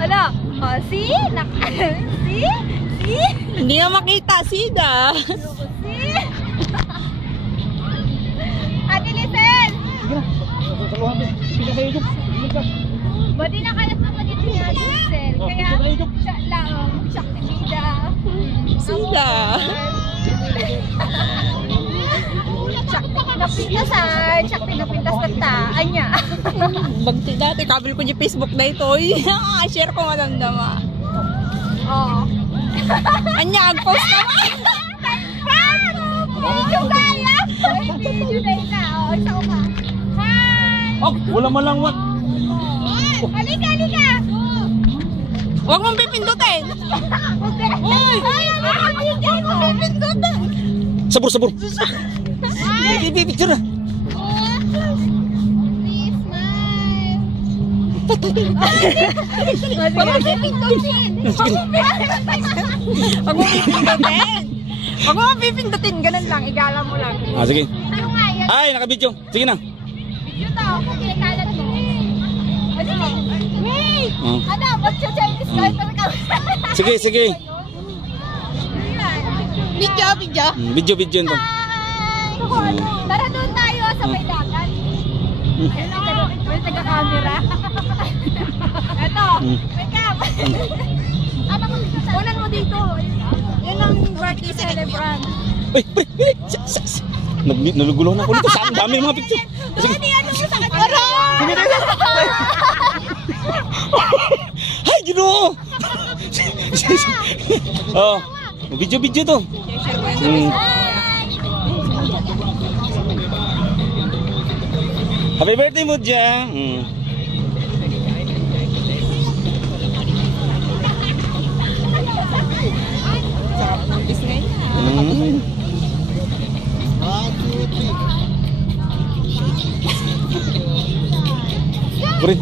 Ano? Oh, see? See? See? Hindi nga makita, sida. See? Ate Lisel! Badi na kalat na badi ni Ate Lisel. Kaya, siya lang, siya sida. Sida. Siya pinapintasan, siya pinapintas na taan niya. Bagti dati, kabil ko yung Facebook na ito. Share ko madamdama. Oo. Anya, ag-post naman. Video kaya? Video na ina. O, isa ko pa. Hi! Oh, wala man lang wag. Halika, halika! Huwag mong pipindutin. Ay! Ay, halika mo! Pipindutin! Sabur, sabur. Picture na. Please, smile! Huwag mo pipindutin! Huwag mong pipindutin. Huwag mong pipindutin. Ganun lang, igala mo lang. Ah, sige. Ano nga yan? Ay, naka-video. Sige na. Video daw, kung kinakalat mo. Ano ba? Wait! Oh. Ano, mag-Chinese guys na kami. Sige, sige. Video, video. Video to. Hi! Tara doon tayo sa may dagat. May taga-camera. Eto, wake up! Unan mo dito. Yan ang birthday celebrant. Uy, pre. Nalugulaw na ako nito. Saan dami ng mga picture. Sige. Ano mo sa kanya? Sige na. Ay, Ginoo. Oh, video to. Happy birthday mo dyan. Pre.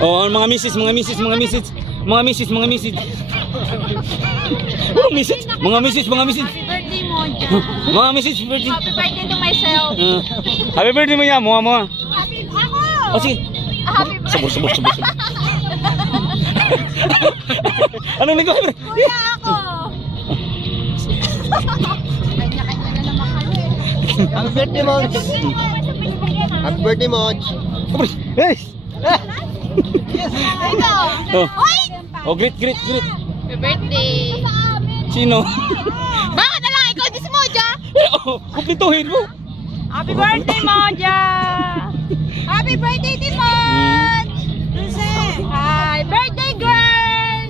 Oh, mga misis. Oh, misis. Happy birthday mo dyan. Mga misis, birthday. Happy birthday to myself. Happy birthday mo yan, mo. Happy ako! Oh, sige. Happy birthday. Sabor. Anong nagawa, pre? Kuya ako! Kanya-kanya na naman kami. Happy birthday, Moj! Happy birthday, Moj! Oh, pre. Hey! Ito! Oh. Hoy! Oh, great. Happy birthday! Sino? Bakit na lang ikaw? Di si Moja? Oh, kumpletuhin mo. Happy birthday, Moja! Happy birthday, Timon! Hi! Birthday girl!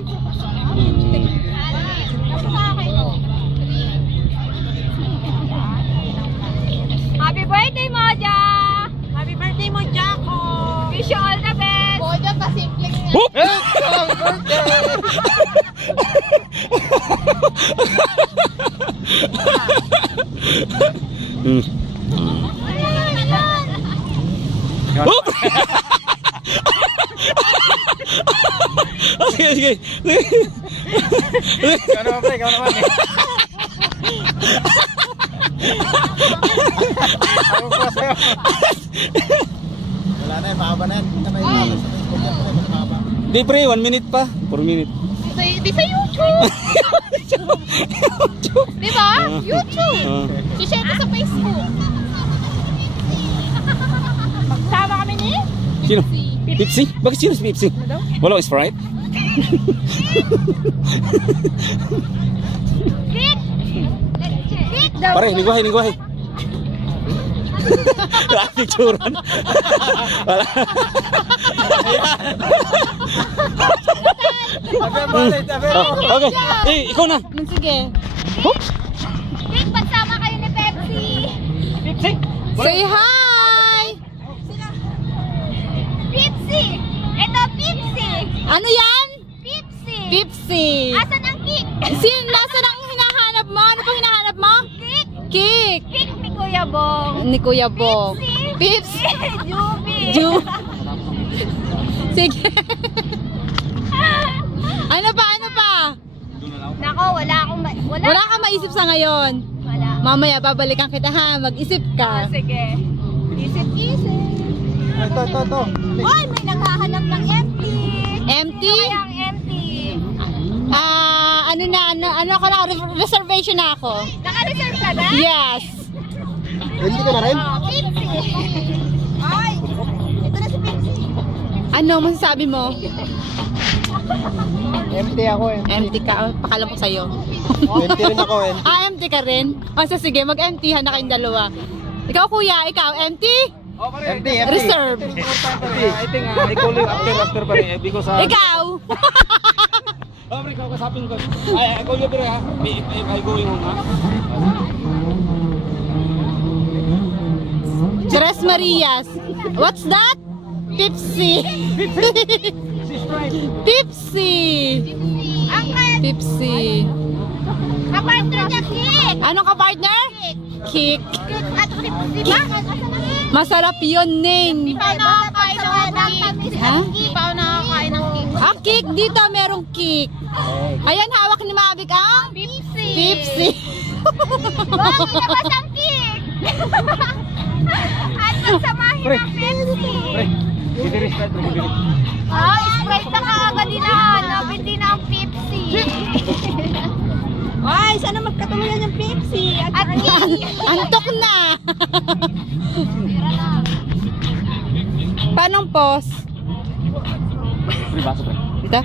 Happy birthday, Moja! Happy birthday, Moja ko! Wish you all the best! Moja, pasimpleng niya. Whoop! Happy birthday! Whoop! Sige. Ikaw naman. Ako po sa'yo. Wala na, mahaba na yan. Di pre, 1 minute pa. 4 minute. Di sa YouTube! Di ba? YouTube! I-share ko sa Facebook. Magsama kami ni? Sino? Pepsi? Bakit sino si Pepsi? Walang Sprite? Rick! Rick daw! Pare, lingwahe. Picturean. Wala. Okay. Ikaw na. Sige. Rick, pagsama kayo ni Pepsi! Pepsi? Say hi! Pepsi! Ito, Pepsi! Ano yan? Pepsi! Pepsi. Asan ang kick? Nasaan ang hinahanap mo? Ano pang hinahanap mo? Kick! Kick. Kick ni Kuya Bong! Ni Kuya Bong. Pepsi! Juby! Sige. Ano pa? Nako, wala Wala kang maisip sa ngayon. Wala. Mamaya babalikan kita ha. Mag-isip ka. Sige. Isip-isip. Ito. Hoy, may naghahanap ng empty. Empty? Kaya ang empty. Ano ako na? Reservation na ako. Naka-reserve ka na? Yes. Hindi ka na rin? Oh, Pipsi. Ay, ito na si Pipsi. Ano masasabi mo? Empty ako eh. Empty ka. Pakalam ko sa'yo. Empty rin ako eh. Empty ka rin? O, so sige, mag-emptyhan na kayong dalawa. Ikaw kuya, ikaw, empty? Empty. Reserve. I think I call you after pa rin because Ikaw! Pare, ikaw kasapin ko. I call you pero ha. I going home ha. Tres Marias. What's that? Pipsi. Pipsi. Ang kaya, Pipsi. kapartner niya, Kik. Anong ka-partner? Kick. At di ba? Masarap yun, Ning. Pa nakakain ng Kik. Ha? Di pa ako nakakain ng Kik. Kick. Dito merong kick. Ayan, hawak ni Mavic ang Pipsi. Pipsi. Wow, labas ang Kik. At magsamahin ng Pepsi. Respect. Sprite na kaagad hinahanap, hindi na ang Pepsi. Ay, sana magkatuluyan yung Pepsi. At Kik. Antok na. Paano pause? Pre, baso pre. Dito?